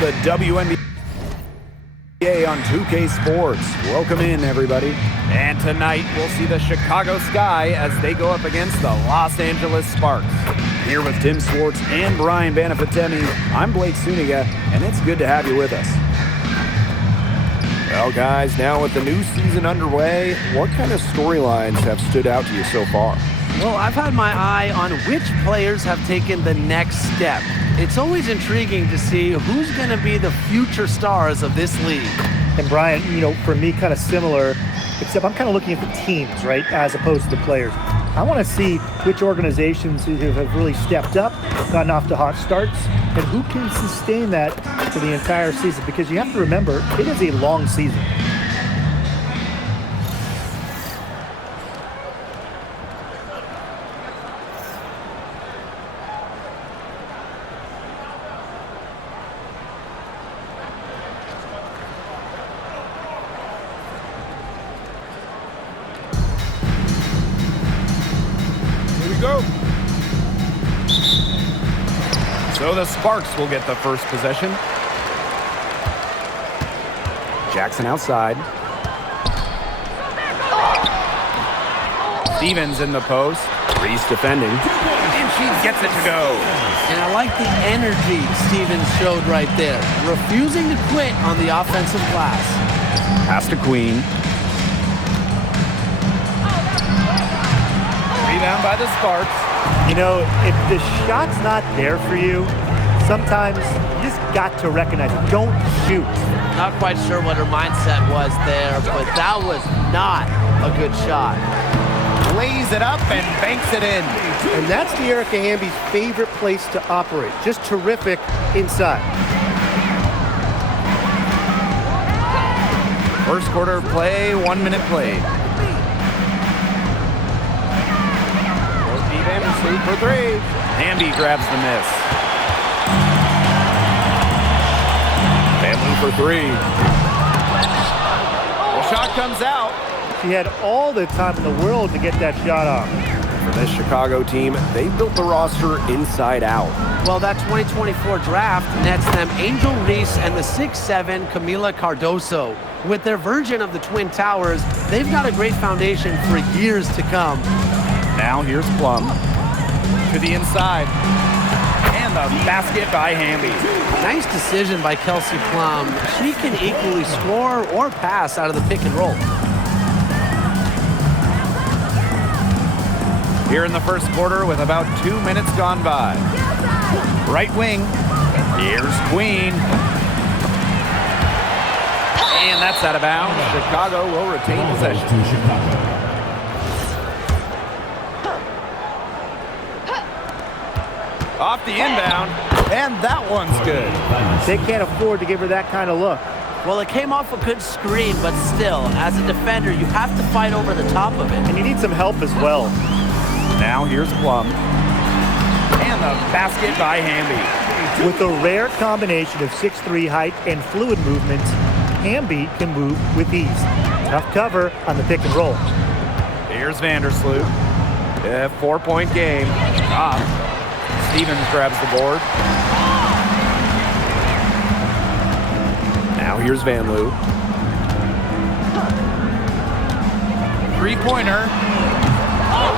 the WNBA on 2K Sports. Welcome in, everybody. And tonight, we'll see the Chicago Sky as they go up against the Los Angeles Sparks. Here with Tim Swartz and Brian Banafitemi, I'm Blake Suniga, and it's good to have you with us. Well, guys, now with the new season underway, what kind of storylines have stood out to you so far? Well, I've had my eye on which players have taken the next step. It's always intriguing to see who's going to be the future stars of this league. And Brian, for me, kind of similar, except I'm kind of looking at the teams, right, as opposed to the players. I want to see which organizations have really stepped up, gotten off to hot starts, and who can sustain that for the entire season. Because you have to remember, it is a long season. Go. So the Sparks will get the first possession. Jackson outside. Stevens in the post. Reese defending. And she gets it to go. And I like the energy Stevens showed right there, refusing to quit on the offensive glass. Pass to Queen. Rebound by the Sparks. If the shot's not there for you, sometimes you just got to recognize it. Don't shoot. Not quite sure what her mindset was there, but that was not a good shot. Lays it up and banks it in. And that's the Erica Hamby's favorite place to operate. Just terrific inside. First quarter play, 1 minute played. Hamby for three. Hamby grabs the miss. Hamby for three. The shot comes out. She had all the time in the world to get that shot off. For this Chicago team, they built the roster inside out. Well, that 2024 draft nets them Angel Reese and the 6'7" Camila Cardoso. With their version of the Twin Towers, they've got a great foundation for years to come. Now here's Plum to the inside. And the basket by Hamby. Nice decision by Kelsey Plum. She can equally score or pass out of the pick and roll. Here in the first quarter with about 2 minutes gone by. Right wing. Here's Queen. And that's out of bounds. Chicago will retain possession. Off the inbound, and that one's good. They can't afford to give her that kind of look. Well, it came off a good screen, but still, as a defender, you have to fight over the top of it. And you need some help as well. Now here's Plum. And the basket by Hamby. With a rare combination of 6'3" height and fluid movements, Hamby can move with ease. Tough cover on the pick and roll. Here's Vandersloot. 4-point game. Stevens grabs the board. Now here's Van Loo. Three-pointer.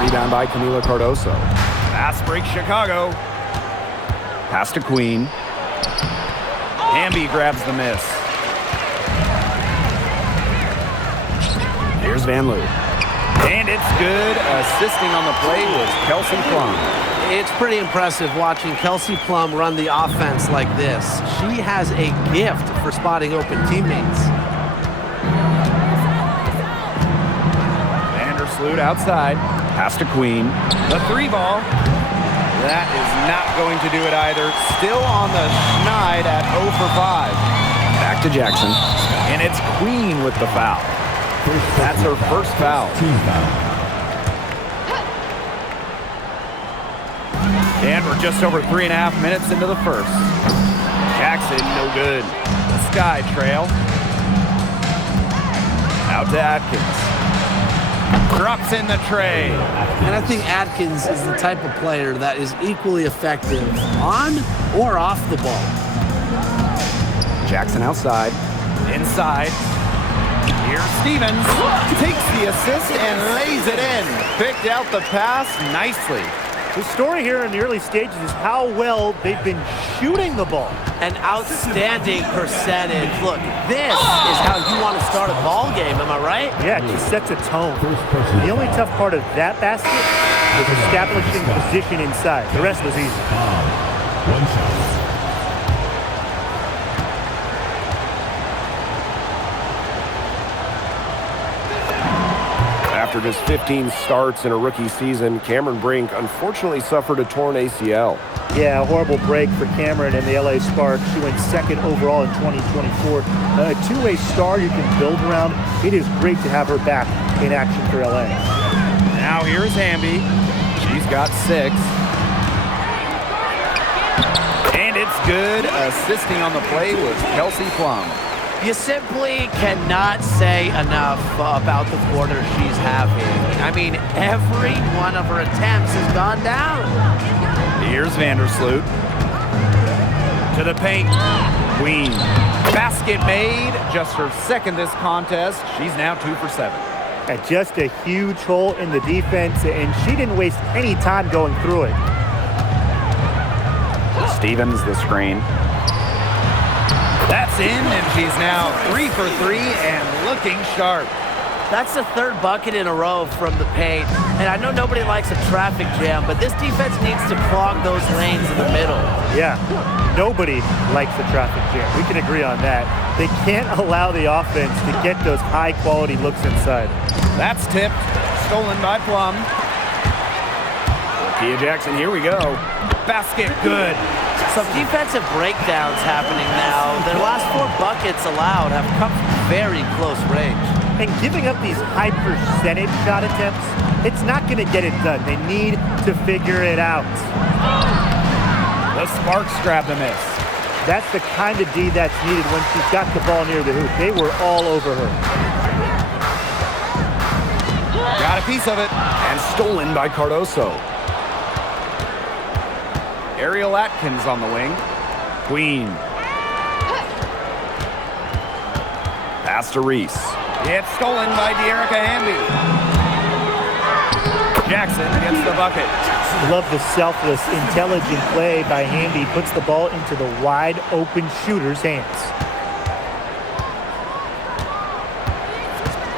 Rebound by Camila Cardoso. Fast break Chicago. Pass to Queen. Hamby grabs the miss. Here's Van Loo. And it's good. Assisting on the play was Kelsey Plum. It's pretty impressive watching Kelsey Plum run the offense like this. She has a gift for spotting open teammates. Vandersloot outside. Pass to Queen. The three ball. That is not going to do it either. Still on the schneid at 0 for 5. Back to Jackson. And it's Queen with the foul. That's her first foul. And we're just over 3.5 minutes into the first. Jackson, no good. The Sky trail. Out to Atkins. Drops in the tray. And I think Atkins is the type of player that is equally effective on or off the ball. Jackson outside. Inside. Here's Stevens. Takes the assist and lays it in. Picked out the pass nicely. The story here in the early stages is how well they've been shooting the ball. An outstanding percentage. Look, this is how you want to start a ball game, am I right? Yeah, it just sets a tone. The only tough part of that basket was establishing position inside. The rest was easy. One shot. After just 15 starts in a rookie season, Cameron Brink unfortunately suffered a torn ACL. Yeah, a horrible break for Cameron and the LA Sparks. She went second overall in 2024. A two-way star you can build around. It is great to have her back in action for LA. Now here's Hamby. She's got 6. And it's good. Assisting on the play was Kelsey Plum. You simply cannot say enough about the quarter she's having. I mean, every one of her attempts has gone down. Here's Vandersloot. To the paint. Queen. Basket made. Just her second this contest. She's now 2 for 7. And just a huge hole in the defense, and she didn't waste any time going through it. Stevens the screen. That's in, and she's now 3 for 3 and looking sharp. That's the third bucket in a row from the paint. And I know nobody likes a traffic jam, but this defense needs to clog those lanes in the middle. Yeah, nobody likes a traffic jam. We can agree on that. They can't allow the offense to get those high-quality looks inside. That's tipped. Stolen by Plum. Kia Jackson, here we go. Basket good. Some defensive breakdowns happening now. Their last 4 buckets allowed have come from very close range. And giving up these high percentage shot attempts, it's not going to get it done. They need to figure it out. The Sparks grab the miss. That's the kind of D that's needed when she's got the ball near the hoop. They were all over her. Got a piece of it. And stolen by Cardoso. Ariel Atkins on the wing. Queen. Pass to Reese. It's stolen by De'Erica Hamby. Jackson gets the bucket. Love the selfless, intelligent play by Hamby. Puts the ball into the wide open shooter's hands.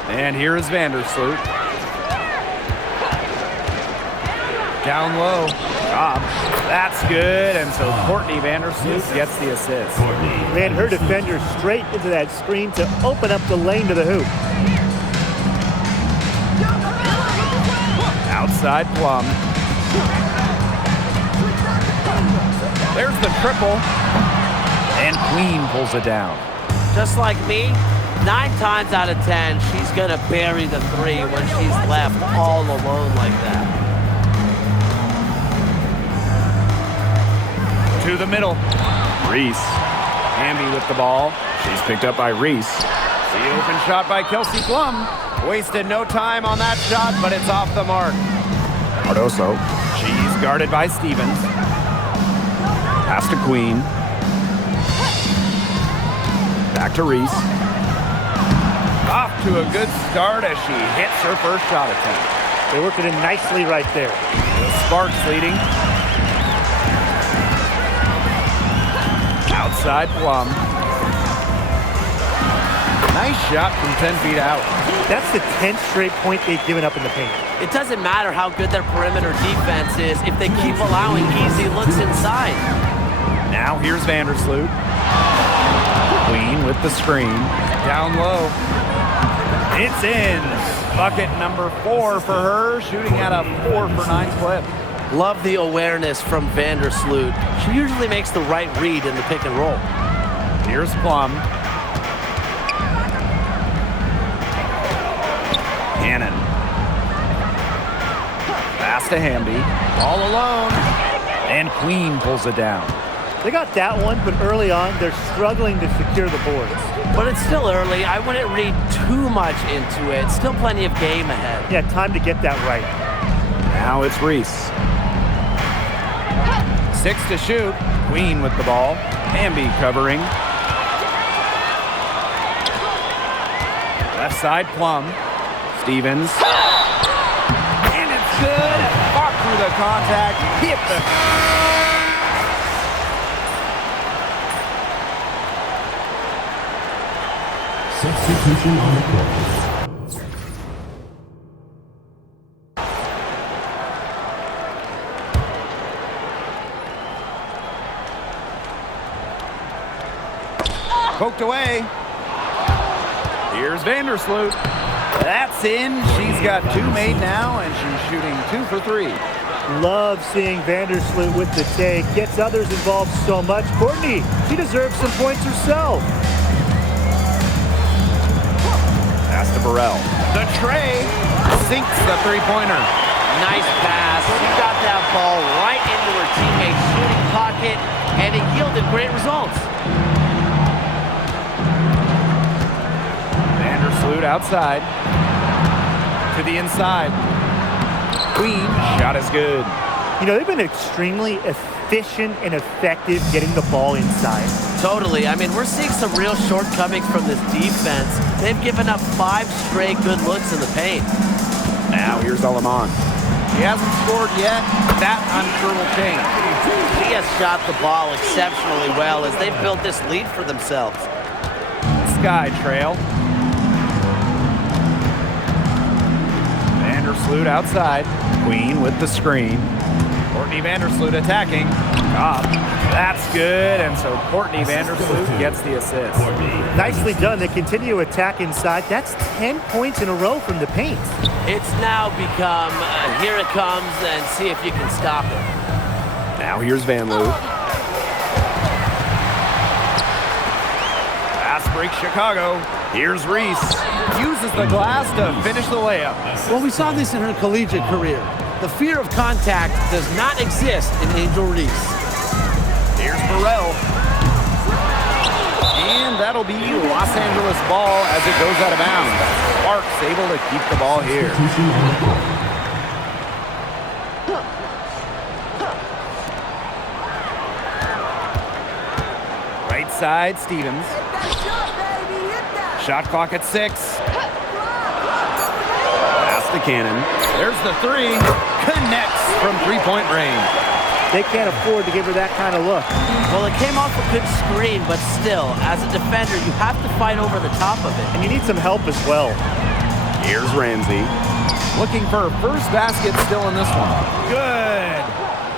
And here is Vandersloot. Down low. Job. That's good. And so Courtney Vandersloot gets the assist. Ran her defender straight into that screen to open up the lane to the hoop. Outside Plum. There's the triple. And Queen pulls it down. Just like me, 9 times out of 10, she's going to bury the 3 when she's left all alone like that. To the middle. Reese. Hamby with the ball. She's picked up by Reese. The open shot by Kelsey Plum. Wasted no time on that shot, but it's off the mark. Cardoso. She's guarded by Stevens. Pass to Queen. Back to Reese. Off to a good start as she hits her first shot attempt. They worked it in nicely right there. The Sparks leading. Outside Plum. Nice shot from 10 feet out. That's the 10th straight point they've given up in the paint. It doesn't matter how good their perimeter defense is if they keep allowing easy looks inside. Now here's Vandersloot. Queen with the screen. Down low. It's in. Bucket number 4 for her, shooting at a 4 for 9 clip. Love the awareness from Vandersloot. She usually makes the right read in the pick and roll. Here's Plum. Cannon. Pass to Hamby. All alone. And Queen pulls it down. They got that one, but early on, they're struggling to secure the boards. But it's still early. I wouldn't read too much into it. Still plenty of game ahead. Yeah, time to get that right. Now it's Reese. 6 to shoot. Queen with the ball. Hamby covering. Left side, Plum. Stevens. And it's good. Fought through the contact. Hit the... Substitution on the court. Poked away. Here's Vandersloot. That's in. She's got 2 made now, and she's shooting 2 for 3. Love seeing Vandersloot with the take. Gets others involved so much. Courtney, she deserves some points herself. Pass to Burrell. The tray sinks the three-pointer. Nice pass. She got that ball right into her teammate's shooting pocket, and it yielded great results. Vandersloot outside. To the inside. Queen, shot is good. You know, they've been extremely efficient and effective getting the ball inside. Totally. I mean, we're seeing some real shortcomings from this defense. They've given up 5 straight good looks in the paint. Now here's Alaman. He hasn't scored yet. That, I'm sure, will change. She has shot the ball exceptionally well as they've built this lead for themselves. Sky trail. Vandersloot outside. Queen with the screen. Courtney Vandersloot attacking. Top. That's good, and so Courtney Vandersloot gets the assist. Nicely done. They continue to attack inside. That's 10 points in a row from the paint. It's now become, here it comes, and see if you can stop it. Now here's Van Loo. Pass break Chicago. Here's Reese. Uses the glass to finish the layup. Well, we saw this in her collegiate career. The fear of contact does not exist in Angel Reese. Here's Burrell. And that'll be Los Angeles ball as it goes out of bounds. Sparks able to keep the ball here. Right side, Stevens. Shot clock at 6. Pass to Cannon. There's the 3. Connects from three-point range. They can't afford to give her that kind of look. Well, it came off a good screen, but still, as a defender, you have to fight over the top of it. And you need some help as well. Here's Ramsey. Looking for her first basket still in this one. Good.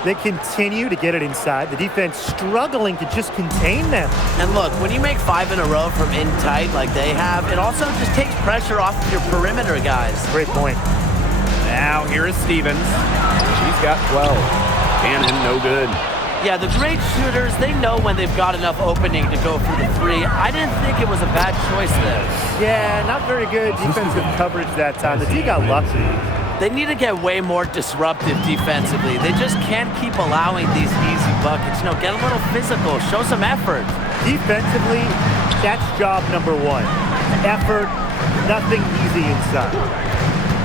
They continue to get it inside. The defense struggling to just contain them. And look, when you make 5 in a row from in tight like they have, it also just takes pressure off of your perimeter guys. Great point. Now here is Stevens. She's got 12. Cannon, no good. Yeah, the great shooters, they know when they've got enough opening to go for the 3. I didn't think it was a bad choice there. Yeah, not very good defensive coverage that time. The D got lucky. They need to get way more disruptive defensively. They just can't keep allowing these easy buckets. You know, get a little physical, show some effort. Defensively, that's job number 1. Effort, nothing easy inside.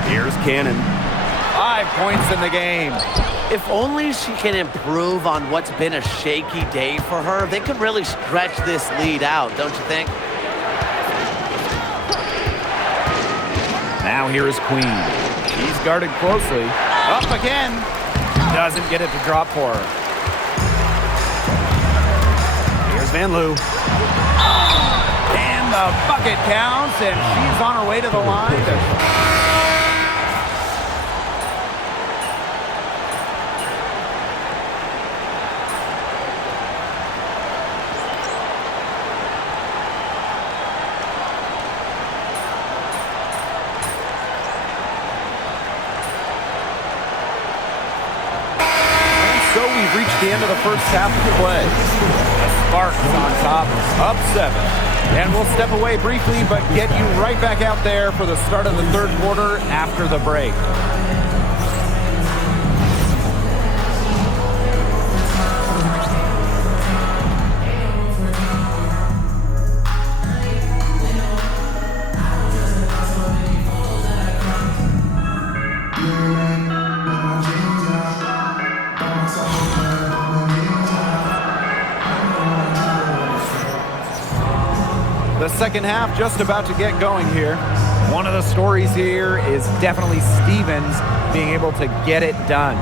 Here's Cannon. 5 points in the game. If only she can improve on what's been a shaky day for her, they could really stretch this lead out, don't you think? Now here is Queen. She's guarded closely. Up again. Doesn't get it to drop for her. Here's Van Loo. And the bucket counts, and she's on her way to the line. So we've reached the end of the first half of the play. The Sparks on top, up 7. And we'll step away briefly, but get you right back out there for the start of the third quarter after the break. The second half just about to get going here. One of the stories here is definitely Stevens being able to get it done.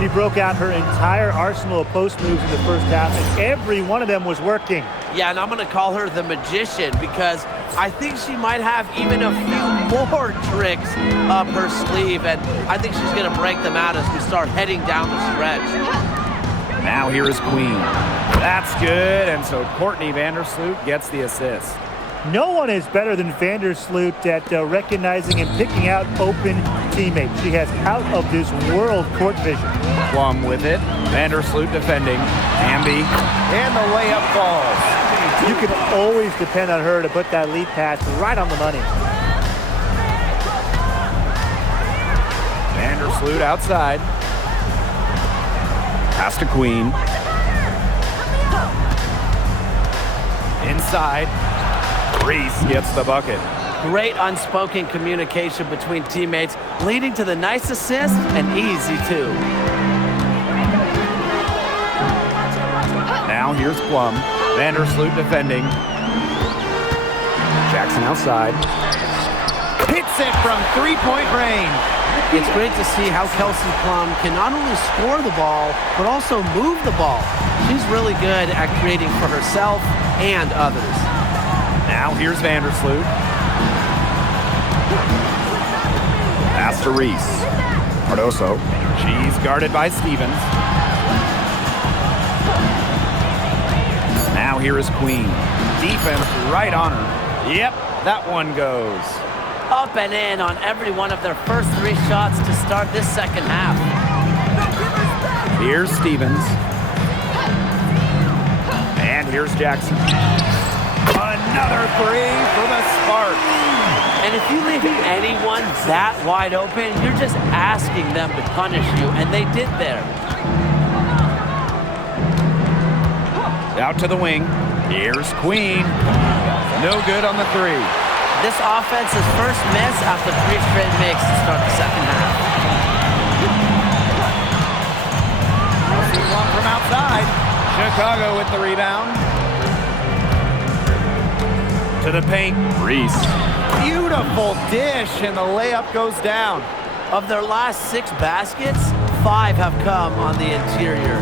She broke out her entire arsenal of post moves in the first half, and every one of them was working. Yeah, and I'm going to call her the magician because I think she might have even a few more tricks up her sleeve, and I think she's going to break them out as we start heading down the stretch. Now here is Queen. That's good, and so Courtney Vandersloot gets the assist. No one is better than Vandersloot at recognizing and picking out open teammates. She has out-of-this-world court vision. Plum with it. Vandersloot defending. Hamby. And the layup falls. You can always depend on her to put that lead pass right on the money. Vandersloot outside. Pass to Queen. Inside. Reese gets the bucket. Great unspoken communication between teammates, leading to the nice assist and easy two. Now here's Plum. Vandersloot defending. Jackson outside. Hits it from three-point range. It's great to see how Kelsey Plum can not only score the ball, but also move the ball. She's really good at creating for herself and others. Now here's Vandersloot. Pass to Reese. Cardoso. She's guarded by Stevens. Now here is Queen. Defense right on her. Yep, that one goes. Up and in on every one of their first three shots to start this second half. Here's Stevens. And here's Jackson. Another three for the Sparks. And if you leave anyone that wide open, you're just asking them to punish you, and they did there. Out to the wing. Here's Queen. No good on the three. This offense's first miss after 3 straight makes to start the second half. One from outside. Chicago with the rebound. To the paint. Reese. Beautiful dish, and the layup goes down. Of their last 6 baskets, 5 have come on the interior.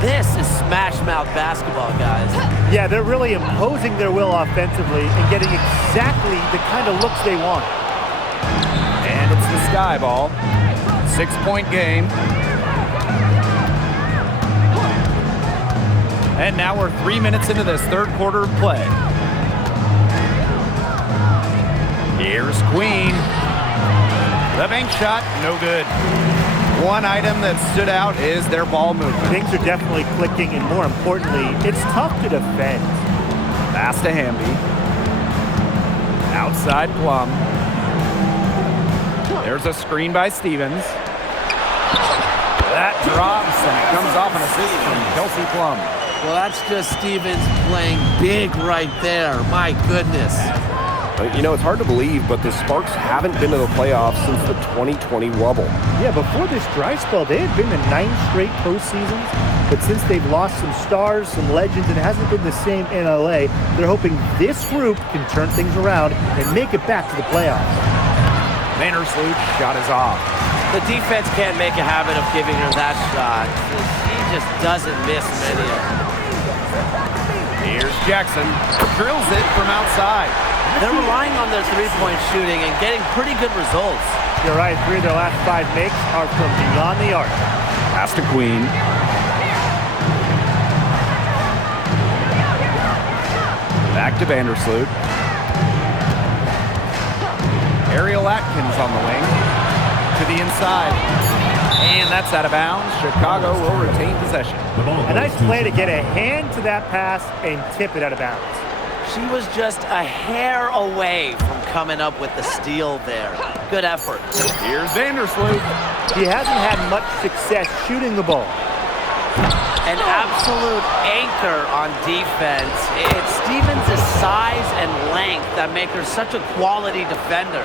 This is smash mouth basketball, guys. Yeah, they're really imposing their will offensively and getting exactly the kind of looks they want. And it's the Sky Ball. 6-point game. And now we're 3 minutes into this third quarter of play. Here's Queen. The bank shot, no good. One item that stood out is their ball movement. Things are definitely clicking, and more importantly, it's tough to defend. Pass to Hamby. Outside Plum. There's a screen by Stevens. That drops, and it comes off an assist from Kelsey Plum. Well, that's just Stevens playing big right there. My goodness. You know, it's hard to believe, but the Sparks haven't been to the playoffs since the 2020 wobble. Yeah, before this dry spell, they had been to 9 straight postseasons, but since they've lost some stars, some legends, and it hasn't been the same in LA, they're hoping this group can turn things around and make it back to the playoffs. Vandersloot shot is off. The defense can't make a habit of giving her that shot. He just doesn't miss many of them. Here's Jackson. Drills it from outside. They're relying on their three-point shooting and getting pretty good results. You're right, 3 of their last 5 makes are from beyond the arc. Pass to Queen. Back to Vandersloot. Ariel Atkins on the wing. To the inside. And that's out of bounds. Chicago will retain possession. A nice play to get a hand to that pass and tip it out of bounds. She was just a hair away from coming up with the steal there. Good effort. Here's Vandersloot. He hasn't had much success shooting the ball. An absolute anchor on defense. It's Stevens' size and length that make her such a quality defender.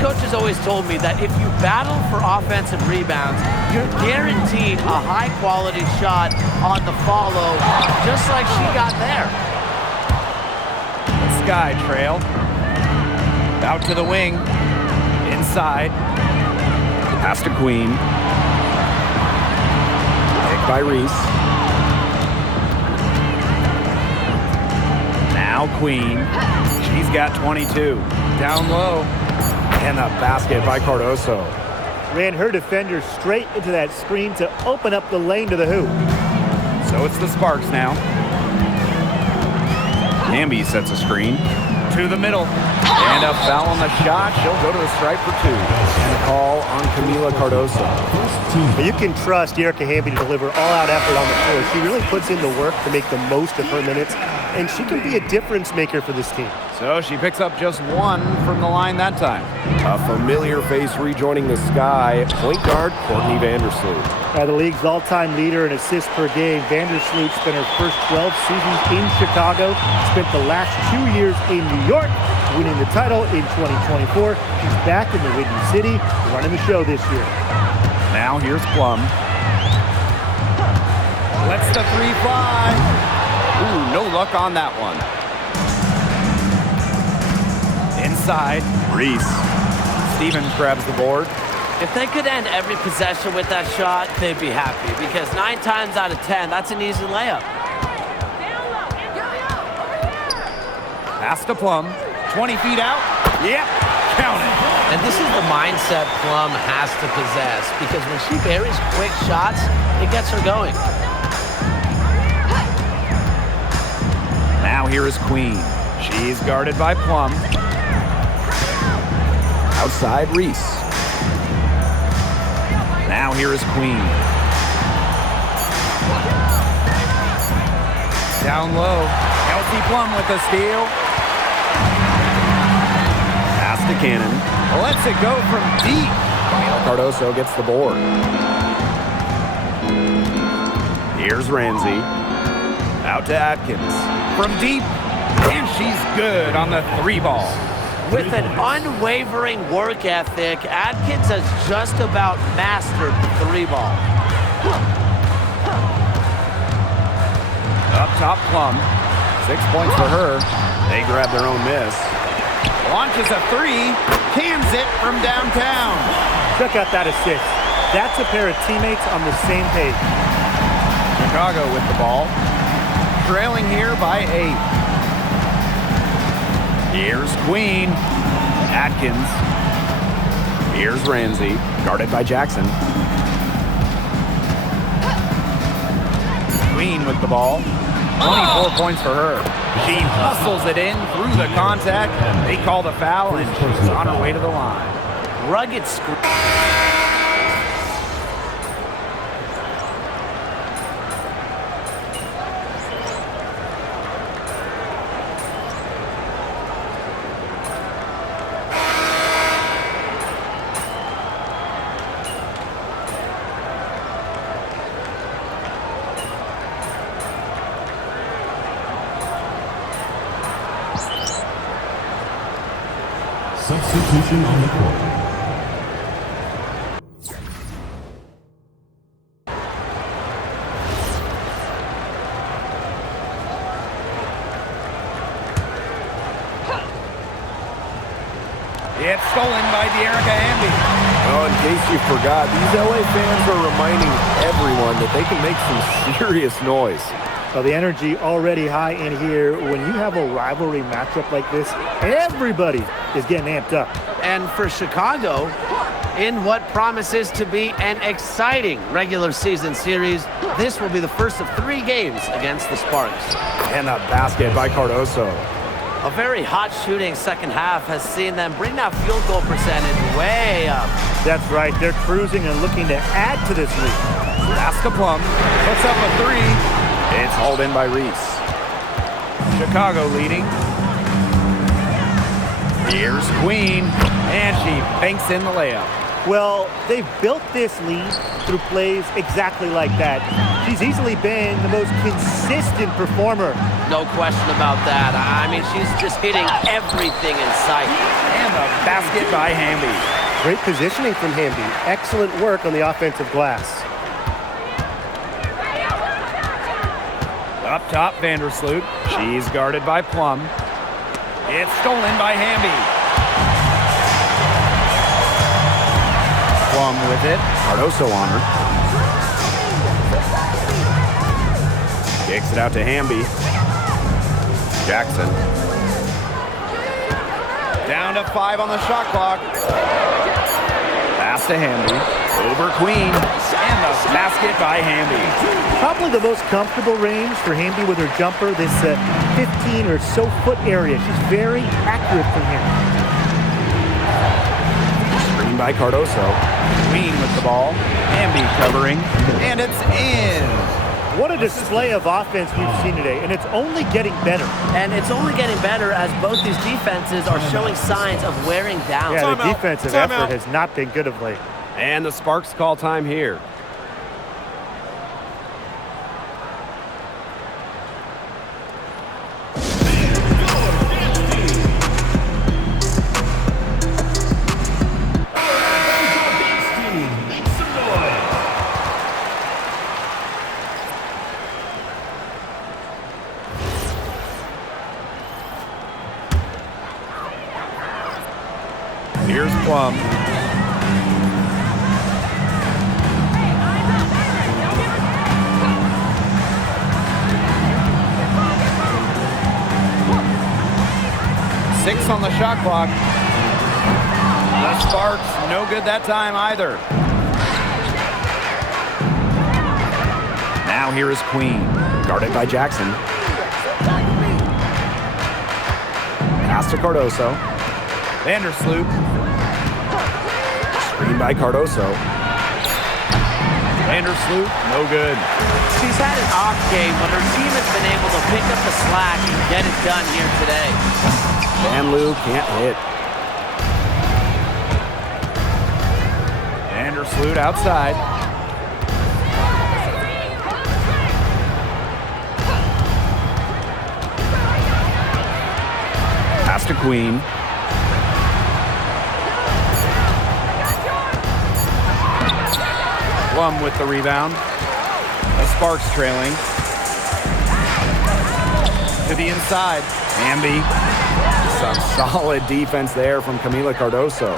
Coach has always told me that if you battle for offensive rebounds, you're guaranteed a high-quality shot on the follow, just like she got there. Sky trail. Out to the wing. Inside. Pass to Queen. Picked by Reese. Now Queen. She's got 22. Down low. And a basket by Cardoso. Ran her defender straight into that screen to open up the lane to the hoop. So it's the Sparks now. Hamby sets a screen. To the middle. And a foul on the shot. She'll go to the stripe for 2. And a call on Camila Cardoso. But you can trust Erica Hamby to deliver all-out effort on the floor. She really puts in the work to make the most of her minutes, and she can be a difference maker for this team. So she picks up just 1 from the line that time. A familiar face rejoining the Sky, point guard Courtney Vandersloot. The league's all-time leader in assists per game, Vandersloot spent her first 12 seasons in Chicago, spent the last 2 years in New York, winning the title in 2024. She's back in the Windy City, running the show this year. Now here's Plum. Lets the 3 fly. Ooh, no luck on that one. Inside, Reese. Stevens grabs the board. If they could end every possession with that shot, they'd be happy, because 9 times out of 10, that's an easy layup. Pass to Plum. 20 feet out. Yep, count it. And this is the mindset Plum has to possess, because when she buries quick shots, it gets her going. Now here is Queen. She's guarded by Plum. Outside, Reese. Now here is Queen. Down low. Kelsey Plum with the steal. Pass to Cannon. Lets it go from deep. Cardoso gets the board. Here's Ramsey. Out to Atkins. From deep. And she's good on the 3 ball. With an unwavering work ethic, Atkins has just about mastered the 3 ball. Up top, Plum. 6 points for her. They grab their own miss. Launches a 3. Cans it from downtown. Check out that assist. That's a pair of teammates on the same page. Chicago with the ball. Trailing here by 8. Here's Queen. Atkins. Here's Ramsey, guarded by Jackson. Queen with the ball. 24 points for her. She hustles it in through the contact. They call the foul, and she's on her way to the line. Rugged screen. Substitution on the court. It's stolen by Erica Hamby. Oh, in case you forgot, these LA fans are reminding everyone that they can make some serious noise. Well, the energy already high in here. When you have a rivalry matchup like this, everybody is getting amped up. And for Chicago, in what promises to be an exciting regular season series, this will be the first of 3 games against the Sparks. And a basket by Cardoso. A very hot shooting second half has seen them bring that field goal percentage way up. That's right. They're cruising and looking to add to this lead. Pass to Plum. Puts up a 3. It's hauled in by Reese. Chicago leading. Here's Queen, and she banks in the layup. Well, they've built this lead through plays exactly like that. She's easily been the most consistent performer. No question about that. I mean, she's just hitting everything in sight. And the basket by Hamby. Great positioning from Hamby. Excellent work on the offensive glass. Up top, Vandersloot. She's guarded by Plum. It's stolen by Hamby. Plum with it. Cardoso on her. Kicks it out to Hamby. Jackson. Down to 5 on the shot clock. Pass to Hamby. Over Queen. And the basket by Hamby. Probably the most comfortable range for Hamby with her jumper, this 15 or so foot area. She's very accurate from here. Screen by Cardoso. Queen with the ball. Hamby covering. And it's in. What a display of offense we've seen today, and it's only getting better. And it's only getting better as both these defenses are showing signs of wearing down. Yeah, the defensive effort has not been good of late. And the Sparks call time here. Here's Plum. Six on the shot clock. The Sparks, no good that time either. Now here is Queen, guarded by Jackson. Pass to Cardoso. Vandersloot. Screen by Cardoso. Vandersloot, no good. She's had an off game, but her team has been able to pick up the slack and get it done here today. Van Loo can't hit. Vandersloot outside. Pass to Queen. Plum with the rebound. The Sparks trailing. To the inside. Hamby. Some solid defense there from Camila Cardoso.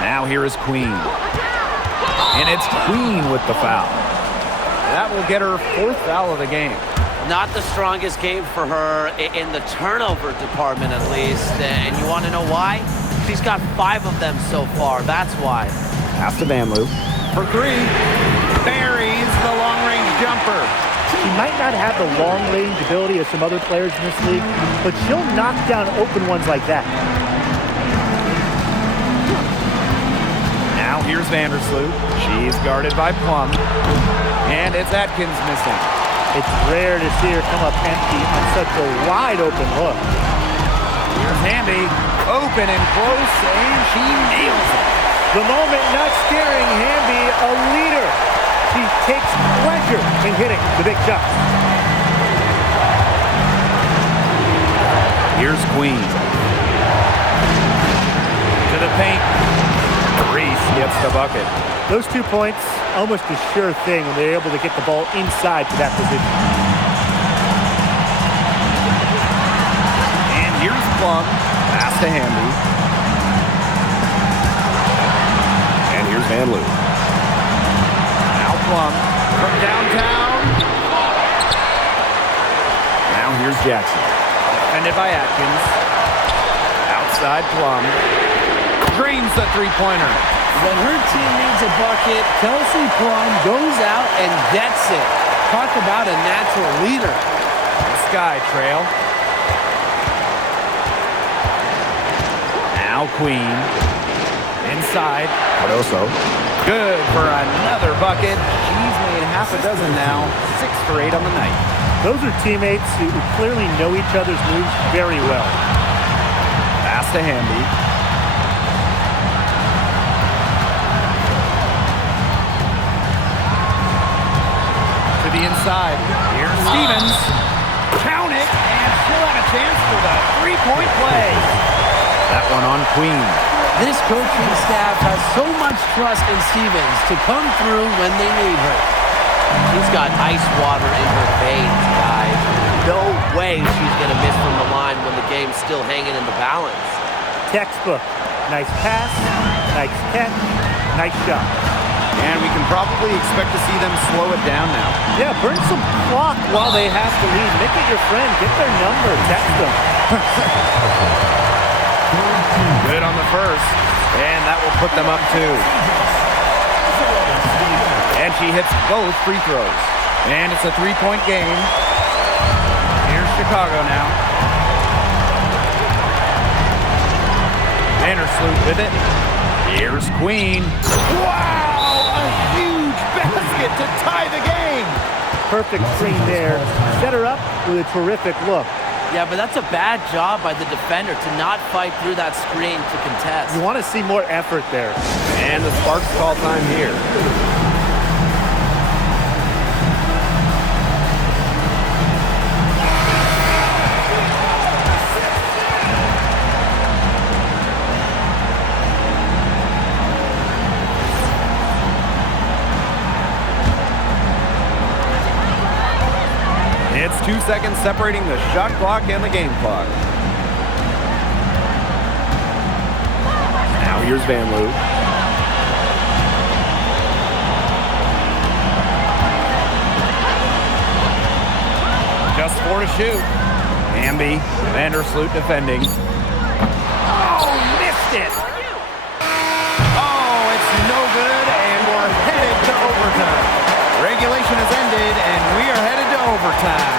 Now here is Queen. And it's Queen with the foul. That will get her 4th foul of the game. Not the strongest game for her in the turnover department, at least. And you want to know why? She's got 5 of them so far. That's why. Pass to Van Loo. For 3. Buries the long-range jumper. She might not have the long-range ability of some other players in this league, but she'll knock down open ones like that. Now here's Vandersloot. She's guarded by Plum. And it's Atkins missing. It's rare to see her come up empty on such a wide-open look. Here's Hamby. Open and close, and she nails it. The moment not scaring Hamby, a leader. She takes pleasure in hitting the big shots. Here's Queen. To the paint. Reese gets the bucket. Those 2 points, almost a sure thing when they're able to get the ball inside to that position. And here's Plum. Pass to Hamby. And here's Van Loo. Now Plum from downtown. Now here's Jackson. Defended by Atkins. Outside Plum. Drains the three-pointer. When her team needs a bucket, Kelsey Plum goes out and gets it. Talk about a natural leader. Sky trail. Now Queen. Inside. Cardoso. Good for another bucket. She's made half a dozen now. 6 for 8 on the night. Those are teammates who clearly know each other's moves very well. Pass to Hamby. To the inside. Here's Stevens. Count it, and she'll have a chance for the three-point play. That one on Queen. This coaching staff has so much trust in Stevens to come through when they need her. She's got ice water in her veins, guys. No way she's going to miss from the line when the game's still hanging in the balance. Textbook. Nice pass, nice catch, nice shot. And we can probably expect to see them slow it down now. Yeah, burn some clock while they have to lead. Make it your friend. Get their number. Text them. Good on the first, and that will put them up 2. And she hits both free throws. And it's a 3-point game. Here's Chicago now. Vandersloot with it. Here's Queen. Wow! A huge basket to tie the game. Perfect screen there. Set her up with a terrific look. Yeah, but that's a bad job by the defender to not fight through that screen to contest. You want to see more effort there. And the Sparks call time here. It's 2 seconds separating the shot clock and the game clock. Now here's Van Loo. Just 4 to shoot. Hamby, Vandersloot defending. Oh, missed it! Oh, it's no good, and we're headed to overtime. Regulation has ended, and we are headed to overtime.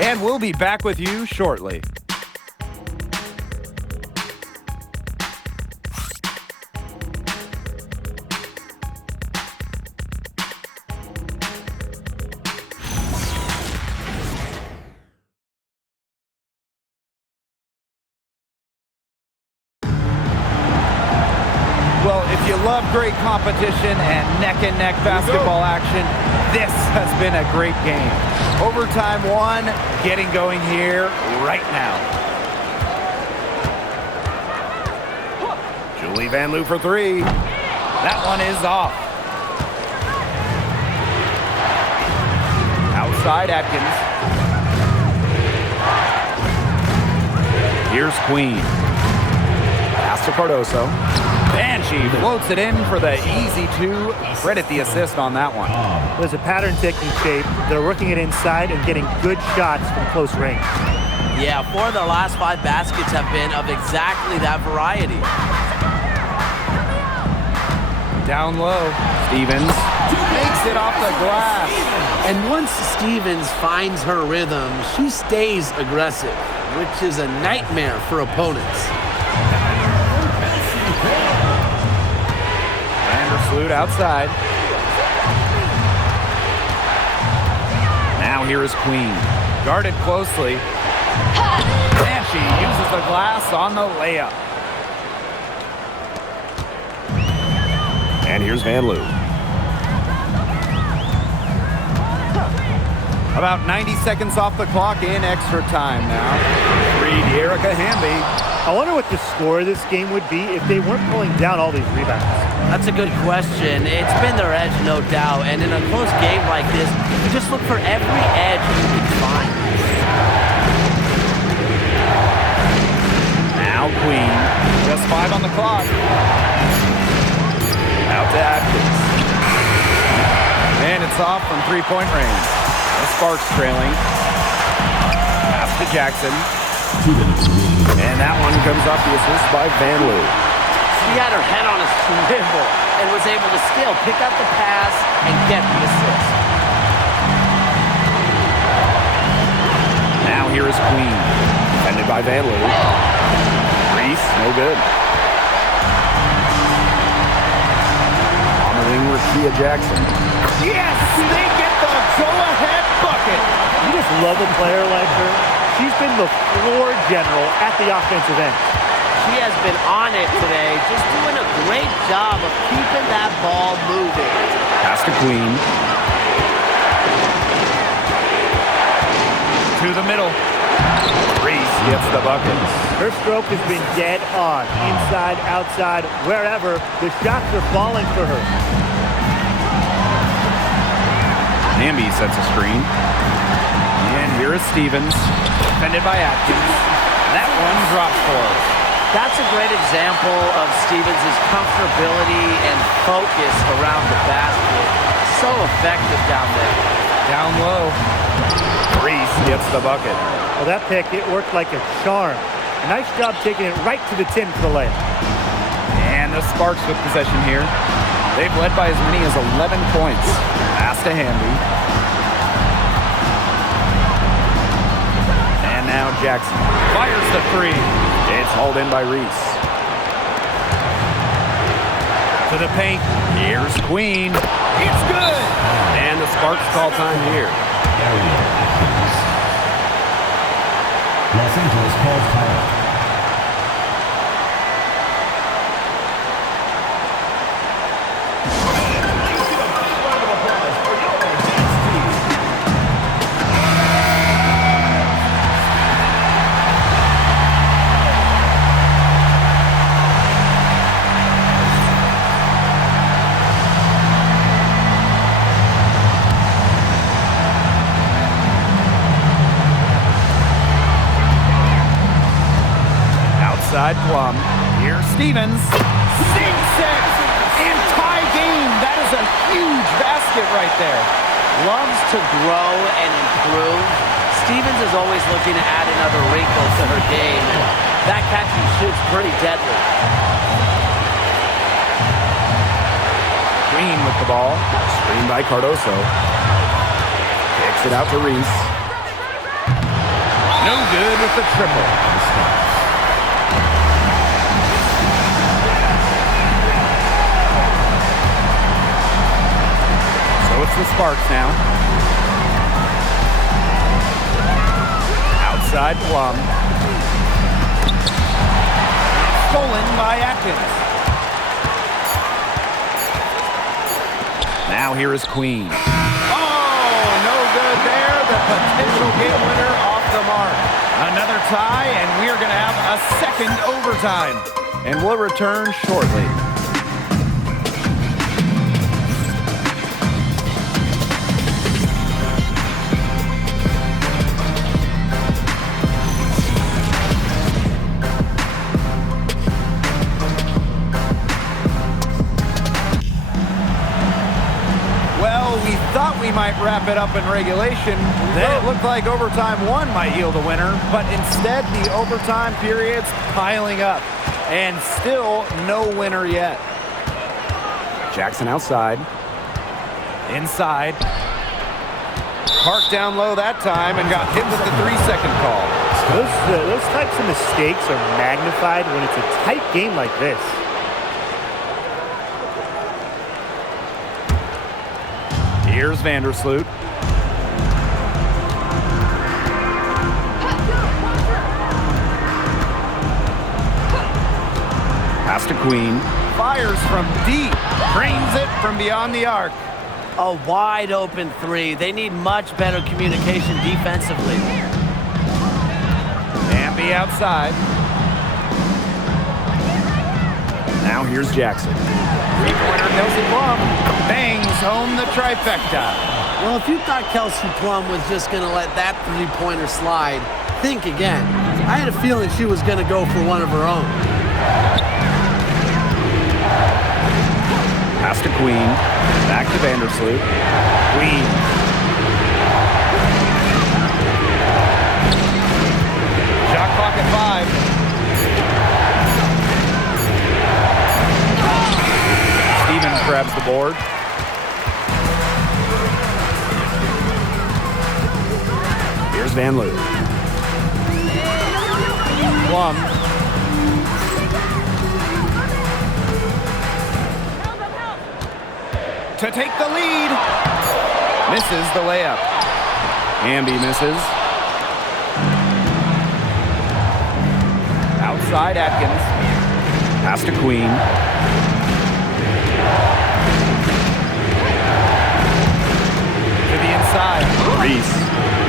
And we'll be back with you shortly. Well, if you love great competition and neck-and-neck basketball action, this has been a great game. Overtime 1, getting going here right now. Julie Van Loo for 3. That one is off. Outside Atkins. Here's Queen. Pass to Cardoso. And she floats it in for the easy 2. Credit the assist on that one. There's a pattern taking shape. They're working it inside and getting good shots from close range. Yeah, 4 of their last 5 baskets have been of exactly that variety. Down low. Stevens makes it off the glass. And once Stevens finds her rhythm, she stays aggressive, which is a nightmare for opponents. Vandersloot outside. Now here is Queen. Guarded closely. And she uses the glass on the layup. And here's Van Loo. About 90 seconds off the clock in extra time now. Reed, Erica Hamby. I wonder what the score of this game would be if they weren't pulling down all these rebounds. That's a good question. It's been their edge, no doubt. And in a close game like this, you just look for every edge you can find. Now Queen. Just 5 on the clock. Out to Atkins. And it's off from 3-point range. The Sparks trailing. Pass to Jackson. 2 minutes remaining. And that one comes off the assist by Van Loo. She had her head on a swivel and was able to still pick up the pass and get the assist. Now here is Queen. Defended by Van Loo. Reese, no good. On the wing, Rakia Jackson. Yes! They get the go-ahead bucket! You just love a player like her. She's been the floor general at the offensive end. She has been on it today, just doing a great job of keeping that ball moving. Pass to Queen. To the middle. Reese gets the bucket. Her stroke has been dead on. Inside, outside, wherever. The shots are falling for her. Hamby sets a screen. And here is Stevens. Defended by Atkins. That one drops for her. That's a great example of Stevens' comfortability and focus around the basket. So effective down there. Down low. Reese gets the bucket. Well, that pick, it worked like a charm. A nice job taking it right to the tin for the layup. And the Sparks with possession here. They've led by as many as 11 points. Pass to Hamby. And now Jackson fires the three. It's hauled in by Reese. To the paint. Here's Queen. It's good. And the Sparks call time here. Los Angeles calls timeout. Outside Plum. Here's Stevens. Sinks it! And tie game. That is a huge basket right there. Loves to grow and improve. Stevens is always looking to add another wrinkle to her game. And that catch and shoot's pretty deadly. Green with the ball. Screened by Cardoso. Kicks it out to Reese. No good with the triple. It's the Sparks now. Outside Plum. Stolen by Atkins. Now here is Queen. Oh, no good there. The potential game winner off the mark. Another tie, and we are going to have a second overtime. And we'll return shortly. We might wrap it up in regulation. Then it looked like overtime one might yield a winner, but instead the overtime period's piling up, and still no winner yet. Jackson outside. Inside. Parked down low that time and got hit with the 3-second call. Those types of mistakes are magnified when it's a tight game like this. Here's Vandersloot. Pass to Queen. Fires from deep. Drains it from beyond the arc. A wide open three. They need much better communication defensively. Hamby outside. Now here's Jackson. Three-pointer Kelsey Plum bangs home the trifecta. Well, if you thought Kelsey Plum was just going to let that three-pointer slide, think again. I had a feeling she was going to go for one of her own. Pass to Queen. Back to Vandersloot. Queen. Shot clock at 5. Stevens grabs the board. Here's Van Loo. Plum. To take the lead. Misses the layup. Hamby misses. Outside Atkins. Pass to Queen. To the inside. Reese.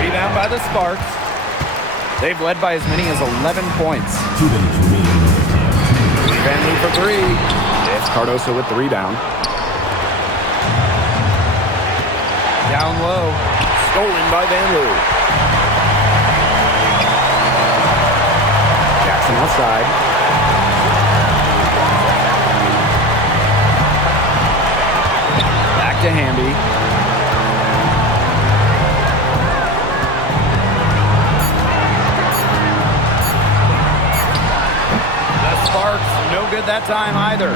Rebound by the Sparks. They've led by as many as 11 points. 2 minutes remaining. Van Loo for 3. It's Cardoso with the rebound. Down low. Stolen by Van Loo. Jackson outside. to Hamby. The Sparks, no good that time either.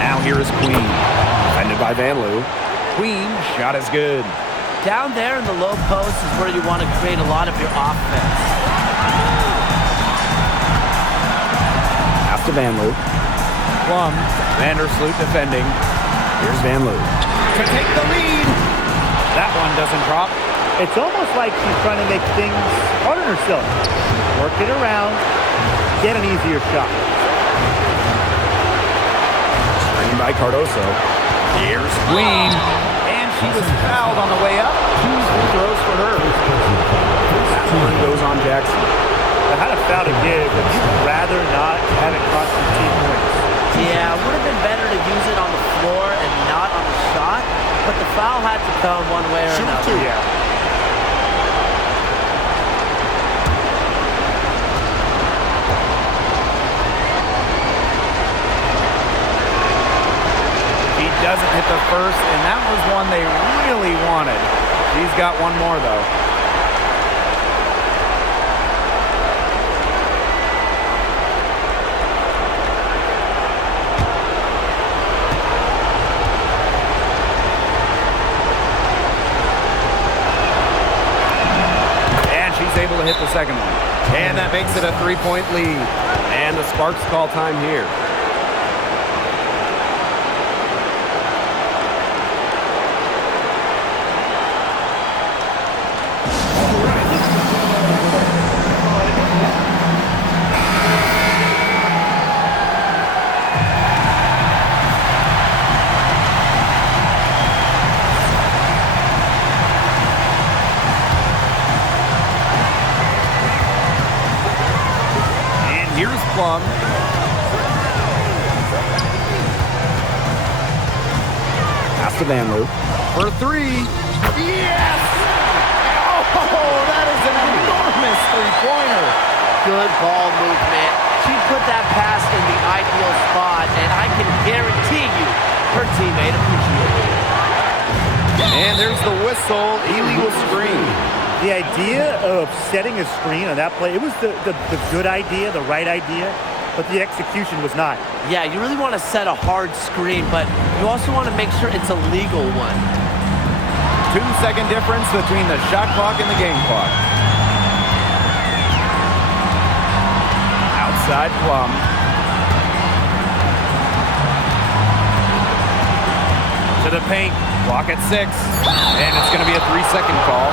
Now here is Queen. Defended by Van Loo. Queen, shot is good. Down there in the low post is where you want to create a lot of your offense. Pass to Van Loo. Plum, Vandersloot defending. Here's Van Loo. To take the lead. That one doesn't drop. It's almost like she's trying to make things hard on herself. Work it around, get an easier shot. Screen by Cardoso. Here's Queen. And she was fouled on the way up. 2 free throws for her. That one goes on Jackson. I had a foul to give, but you'd rather not have it cost your team points. Yeah, it would have been better to use it on the floor and not on the shot, but the foul had to come one way or another. Yeah. He doesn't hit the first, and that was one they really wanted. He's got one more, though. Able to hit the second one. And that makes it a 3-point lead. And the Sparks call time here. Here's Plum. Pass to Van Loo. For 3. Yes! Oh, that is an enormous three-pointer. Good ball movement. She put that pass in the ideal spot, and I can guarantee you her teammate appreciated it. And there's the whistle. Illegal screen. The idea of setting a screen on that play, it was the good idea, the right idea, but the execution was not. Yeah, you really want to set a hard screen, but you also want to make sure it's a legal one. 2-second difference between the shot clock and the game clock. Outside Plum. To the paint. Clock at 6. And it's going to be a 3-second call.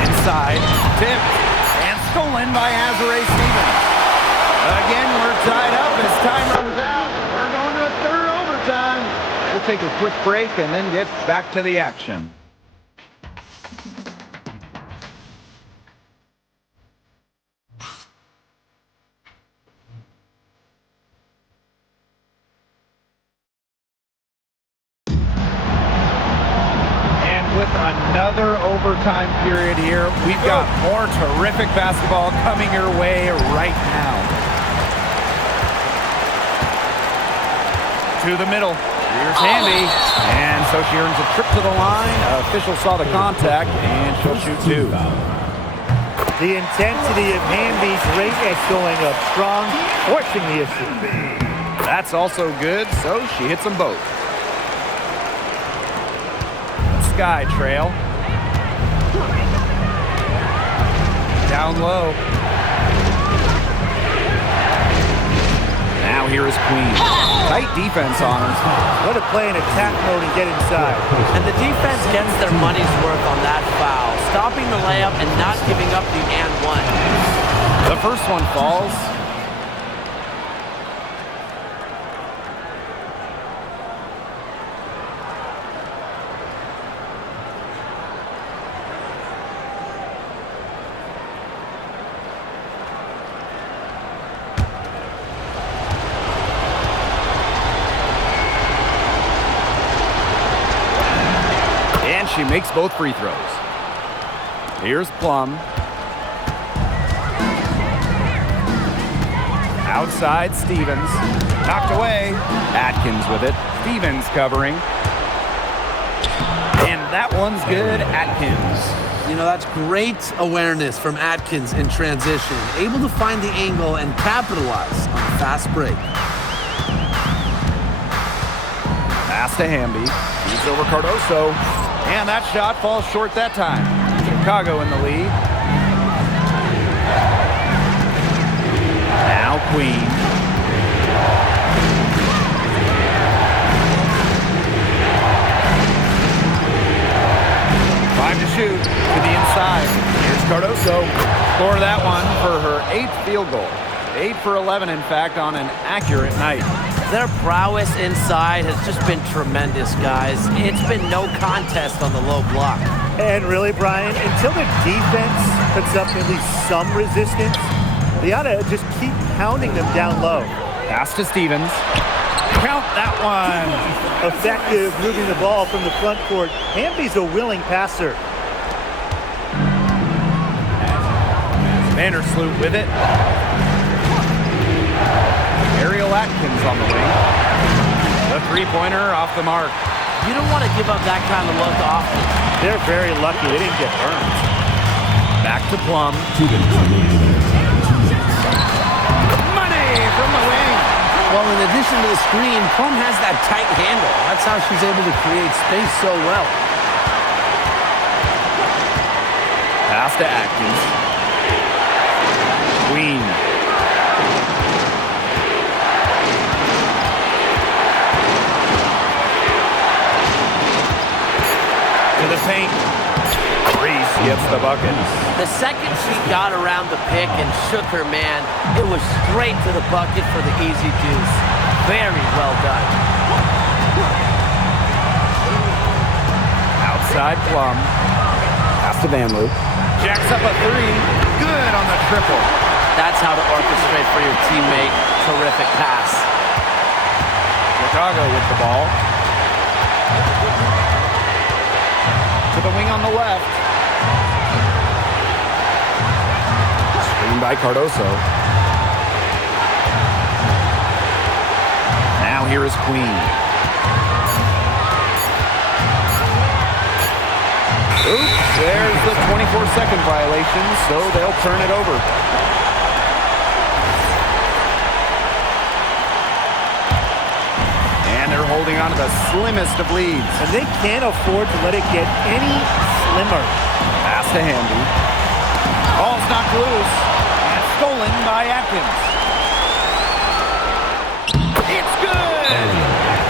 Inside, tipped, and stolen by Azare Stevens. Again, we're tied up as time runs out. We're going to a third overtime. We'll take a quick break and then get back to the action. With another overtime period here, we've got more terrific basketball coming your way right now. To the middle. Here's Hamby. And so she earns a trip to the line. Official saw the contact, and she'll shoot 2. The intensity of Hamby's rate is going up strong, forcing the issue. That's also good, so she hits them both. Sky trail. Down low. Now here is Queen. Tight defense on him. What to play in attack mode and get inside. And the defense gets their money's worth on that foul, stopping the layup and not giving up the and one. The first one falls. she makes both free throws. Here's Plum. Outside, Stevens. Knocked away. Atkins with it. Stevens covering. And that one's good. Atkins. You know, that's great awareness from Atkins in transition. Able to find the angle and capitalize on a fast break. Pass to Hamby. He's over Cardoso. And that shot falls short that time. Chicago in the lead. Now Queen. Five to shoot to the inside. Here's Cardoso. Score that one for her 8th field goal. 8 for 11, in fact, on an accurate night. Their prowess inside has just been tremendous, guys. It's been no contest on the low block. And really, Brian, until the defense puts up at least some resistance, they ought to just keep pounding them down low. Pass to Stevens. Count that one. Effective moving the ball from the front court. Hamby's a willing passer. Vandersloot with it. Ariel Atkins on the wing. The three-pointer off the mark. You don't want to give up that kind of look often. They're very lucky they didn't get burned. Back to Plum. Money from the wing. Well, in addition to the screen, Plum has that tight handle. That's how she's able to create space so well. Pass to Atkins. Queen. To the paint. Reese gets the bucket. The second she got around the pick and shook her man, it was straight to the bucket for the easy deuce. Very well done. Outside Plum. Pass to Vanloo. Jacks up a three. Good on the triple. That's how to orchestrate for your teammate. Terrific pass. Chicago with the ball. To the wing on the left. Screen by Cardoso. Now here is Queen. Oops, there's the 24-second violation, so they'll turn it over. And they're holding on to the slimmest of leads. And they can't afford to let it get any slimmer. Pass to Hamby. Ball's knocked loose and stolen by Atkins. It's good!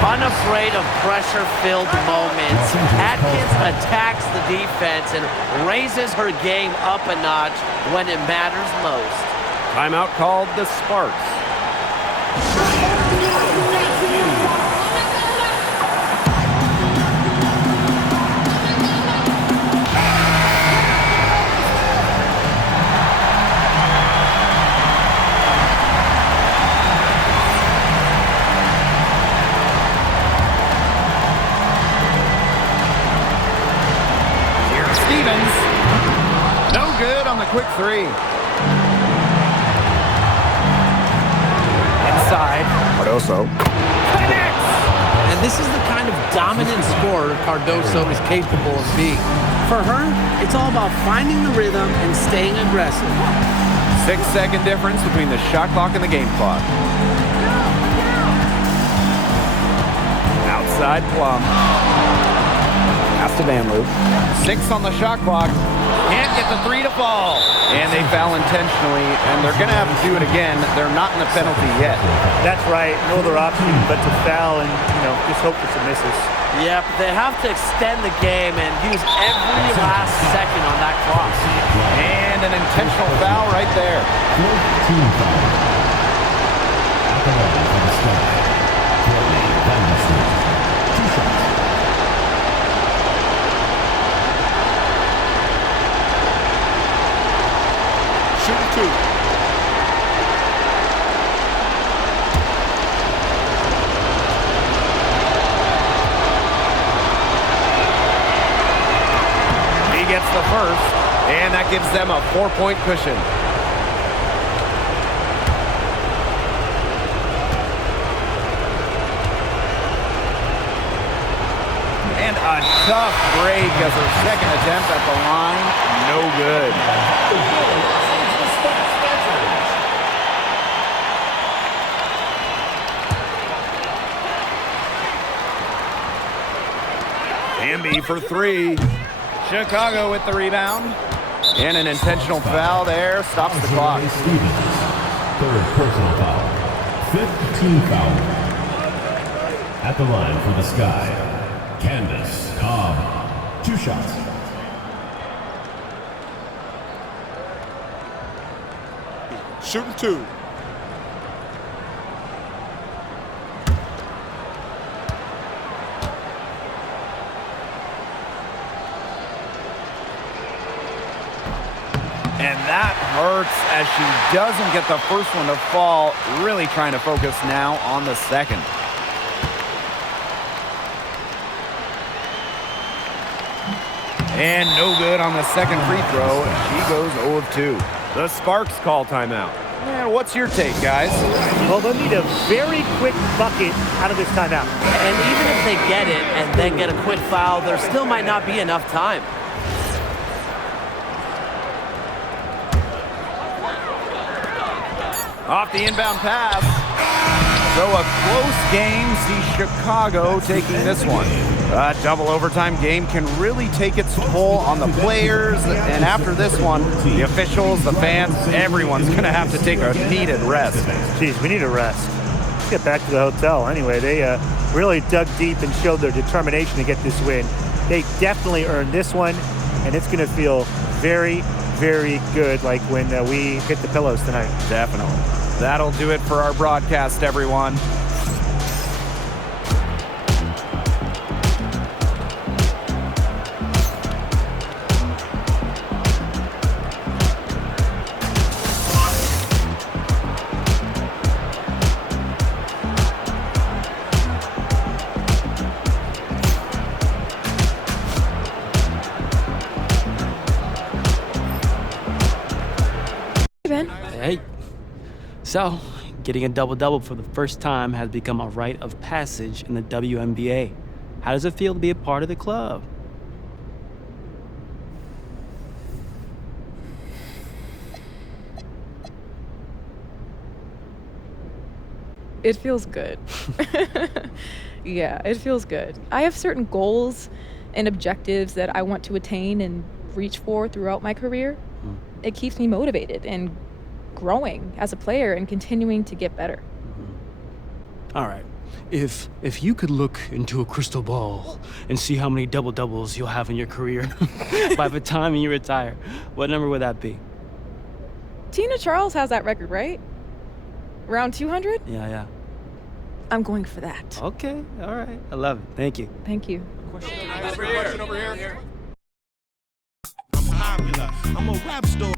Unafraid of pressure-filled moments, Atkins attacks the defense and raises her game up a notch when it matters most. Timeout called the Sparks. No good on the quick three. Inside. Cardoso. Connects! And this is the kind of dominant scorer Cardoso is capable of being. For her, it's all about finding the rhythm and staying aggressive. 6-second difference between the shot clock and the game clock. Outside Plum. Pass to Vanloo. 6 on the shot clock. Can't get the three to fall. And they foul intentionally, and they're going to have to do it again. They're not in the penalty yet. That's right. No other option but to foul and, just hope for some misses. Yeah, but they have to extend the game and use every last second on that clock. And an intentional foul right there. Team foul. At the line for the start. Vandersloot. 2 shots. Shooting 2. That gives them a 4-point cushion. And a tough break as her second attempt at the line. No good. Hamby for 3. Chicago with the rebound. And an intentional foul there. Stops the clock. Stevens, third personal foul. 5th team foul. At the line for the Sky, Candace Cobb. 2 shots. Shooting 2. And that hurts as she doesn't get the first one to fall. Really trying to focus now on the second. And no good on the second free throw. She goes 0 of 2. The Sparks call timeout. Man, what's your take, guys? Well, they'll need a very quick bucket out of this timeout. And even if they get it and then get a quick foul, there still might not be enough time. Off the inbound pass. So a close game. See Chicago taking this one. A double overtime game can really take its toll on the players. And after this one, the officials, the fans, everyone's going to have to take a needed rest. Geez, we need a rest. Let's get back to the hotel. Anyway, they really dug deep and showed their determination to get this win. They definitely earned this one, and it's going to feel very, very good like when we hit the pillows tonight. Definitely. That'll do it for our broadcast, everyone. Hey. So, getting a double-double for the first time has become a rite of passage in the WNBA. How does it feel to be a part of the club? It feels good. Yeah, it feels good. I have certain goals and objectives that I want to attain and reach for throughout my career. It keeps me motivated and growing as a player and continuing to get better. All right. If you could look into a crystal ball and see how many double-doubles you'll have in your career by the time you retire, what number would that be? Tina Charles has that record, right? Around 200? Yeah. I'm going for that. Okay, all right. I love it. Thank you. Thank you. I'm a rap star.